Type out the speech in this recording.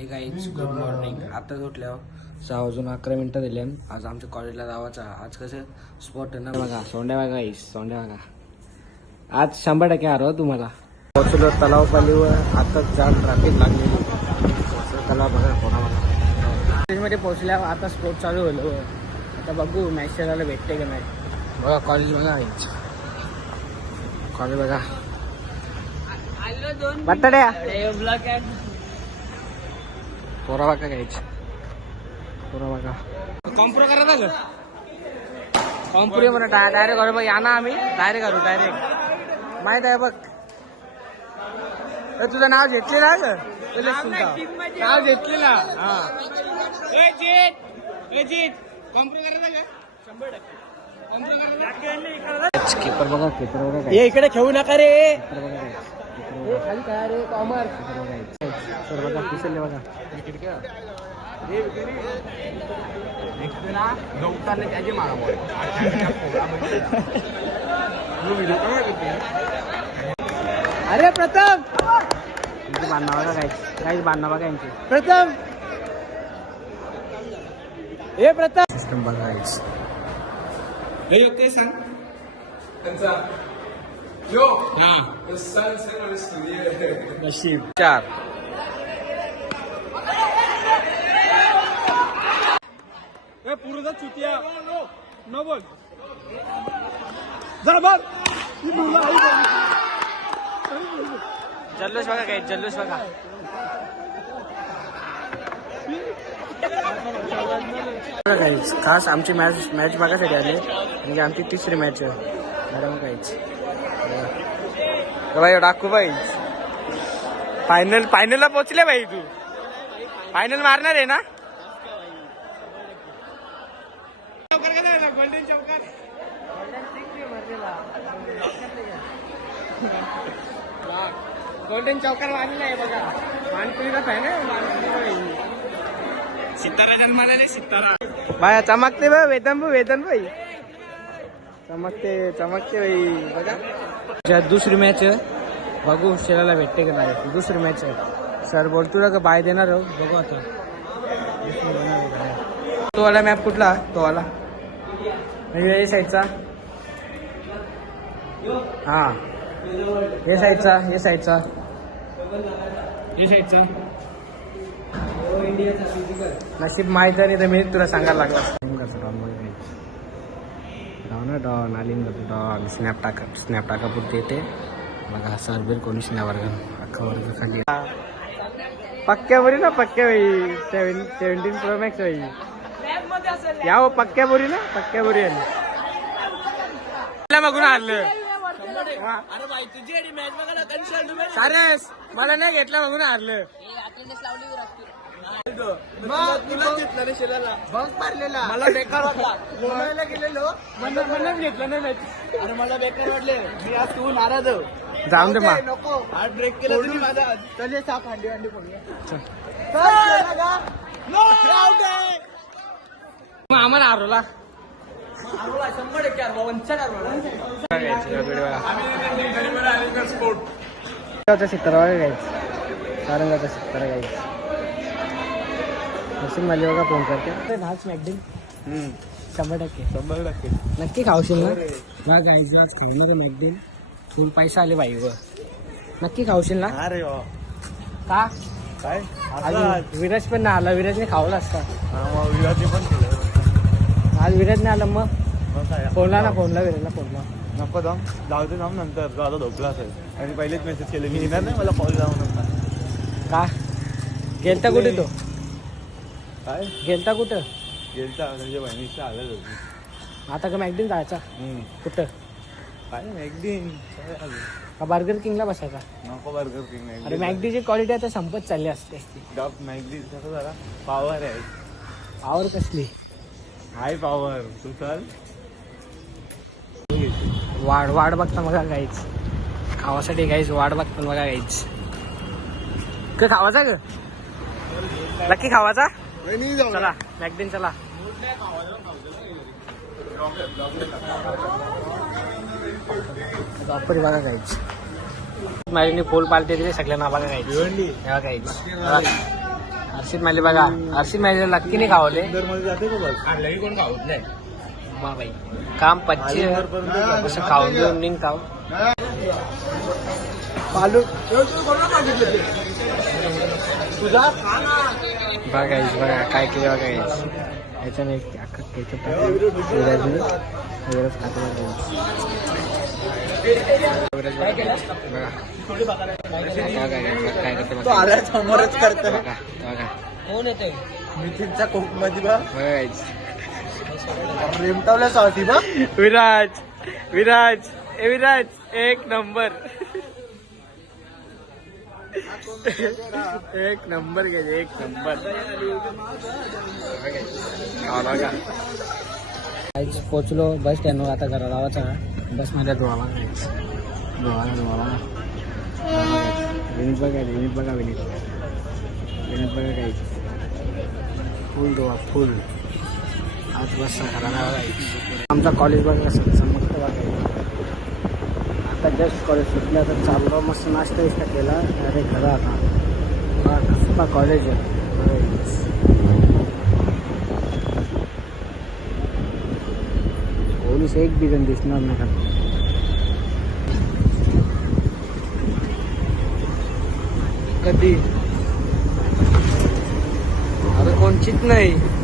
हे guys good morning आताच उठल्यावर सहा वाजून अकरा मिनटं दिले आज आमच्या कॉलेजला जावाचा आज कसं स्पॉट आहे ना? बघा सोंड्या बघा गाईस सोंड्या बघा. आज शंभर टक्के हरवा तुम्हाला. पोचलो तलाव पालीवर. आताच जाम ट्रॅफिक लागलेली. असं तलाव बघा कॉलेजमध्ये पोचल्यावर आता स्पोर्ट चालू होलो आता बघू मॅच खेळायला भेटते का नाही. बघा कॉलेज बघा कॉलेज बघा. बटाट्या पोरा बघा घ्यायची. पोरा बघा कॉम्प्रो करा झालं कॉम्प्रो म्हणा डायरेक्ट घरी बघ या ना आम्ही. डायरेक्ट करू डायरेक्ट. माहीत आहे बघ. तुझं नाव घेतलेलं आहे का? तुला सुनता. नाव घेतलेलं किपर बघा किपर बघा काय. इकडे खेळू नका रे. खाली काय रे कॉमर किपर बघा. सर बघा. पिसले बघा अरे प्रथम! बांधणं बघा काय काहीच बांधणं बघा यांची. प्रथम! हे प्रथम! सिस्टम बघा नशीब चार पूर्ण चुतिया न बोल जरा बघ ही मुलं आई जल्लोष बघा काय जल्लोष बघा बघा खास आमची मॅच मॅच बघायसाठी आले. म्हणजे आमची तिसरी मॅच आहे. मॅडम काहीच भाई डाकू भाई. फायनल फायनलला पोहोचले भाई तू. फायनल मारणार आहे ना? गोल्डन चौकार मारलेला आहे बघा. सितारा जन्माला सितारा. बाया चमकते बा वेतन वेतन भाई. चमकते चमकते भाई बघा. दुसरी मॅच बघू शिरायला भेटते का नाही. दुसरी मॅच आहे. सर बोलतो का? बाय देणार हो बघू आता. तो वाला मॅप कुठला? तो वाला. म्हणजे या साईडचा हा. हे साईडचा हे साईडचा हे साईडचा नशीब माहीत नाही तर मी तुला सांगायला लागला. असता. डॉन बघ डॉन स्नॅप टाका स्नॅप टाका पुरते येते बघा सरबीर कोणी स्नॅप वर्ग अख्खा वर्ग खाली पक्क्या बोरी ना पक्क्या बाई सेव्हन्टीन प्रो मॅक्स बाई या हो पक्क्या बोरी ना पक्क्या बोरी आली बघून आणलं अरे मला नाही घेतलं बघून हारलं बंक मारलेला मला बेकार वाटला गोव्याला गेलेलो म्हणून म्हणून घेतलं नाही मॅच अरे मला बेकार वाटले मी आज तू नाराज हो. जाऊन दे मा नको आज ब्रेक केला तुम्ही माझा चल साप हांडी हांडी मग आम्हाला हरवला शंभर टक्के अर्धा वंचन सित्तर घ्यायचं सारंगाचा सित्तर घ्यायचं नशीब माझी बघा फोन करते मॅगडीन शंभर टक्के। शंभर टक्के। नक्की खावशील ना बघ गायचं आज खाऊ नको मॅगडीन फुल पैसा आले बाई व. नक्की खावशील ना अरे वा. का? काय? आज. विराज पण नाही आला. विराजने खावला असता विराजी पण केलं. आज विराज नाही आला मग? फोनला ना फोनला विराजला फोनला. नको जाऊ. जाऊ दे जाऊ नंतर. तो आता झोपला असेल. आणि पहिलेच मेसेज केले. मी येणार नाही मला कॉल जाऊ नंतर. का? गेलता कुठे तो? काय? गेलता कुठं? गेलता म्हणजे बहिणीचं आलं आता का मॅगडीन जायचा? कुठं? काय मॅगडीन? काय आलं? का बर्गर किंगला बसायचा? नको बर्गर किंग अरे मॅगडीची क्वालिटी आता संपत चालली असते. डॉग मॅगडी कसं जरा. पॉवर आहे. आवर कसली? हाय पॉवर तू चल. वाढ वाढ बघता बघा गाईच खावासाठी गाईच वाढ बघता बघा गाईच क खावाचा ग? नक्की खावाचा? चला मॅगडीन चला. बघा माझी पोल पालते दिले सगळ्यांना बघा गाईच हर्षित माहिले बघा हर्षित माहिले लक्की नाही खावले. इंदोरमध्ये जाते का बस? लई कोण खावत नाही. वा बाई. काम पच्ची इंदोरपर्यंत जाते. कसं खाऊन घेऊन निघताव पालू तुझा बघा काय केलं बघा guys. याच्याने एक अख्खा केचप टाकलं विराज विराज खातो विराज बघा. बघा. बघा guys, बघा काय करते तो बघा. आल्या समोरच करतोय बघा बघा कोण येते नितीनच्या कोकमध्ये बा बघा guys. रेमटावल्यासाठी बा विराज विराज ए विराज एक नंबर एक नंबर गेले एक नंबर। काहीच पोचलो बस स्टँडवर आता घरा लावायचा बसमध्ये धुवाला धुवाला धुवाला विनीत बघा विनीत बघा विनीत विनीत बघा काही फुल धुवा फुल आज बस घरा घराला आमचा कॉलेज बघा कसं चमकतं बघा. आता जस्ट कॉलेज सुटलं तर चाललो मस्त नाश्ता बिस्टा केला. अरे घरा आता. बघा कॉलेज आहे. पोलीस एक बी जण दिसणार नाही खाली. कधी? अरे कोणचीच नाही.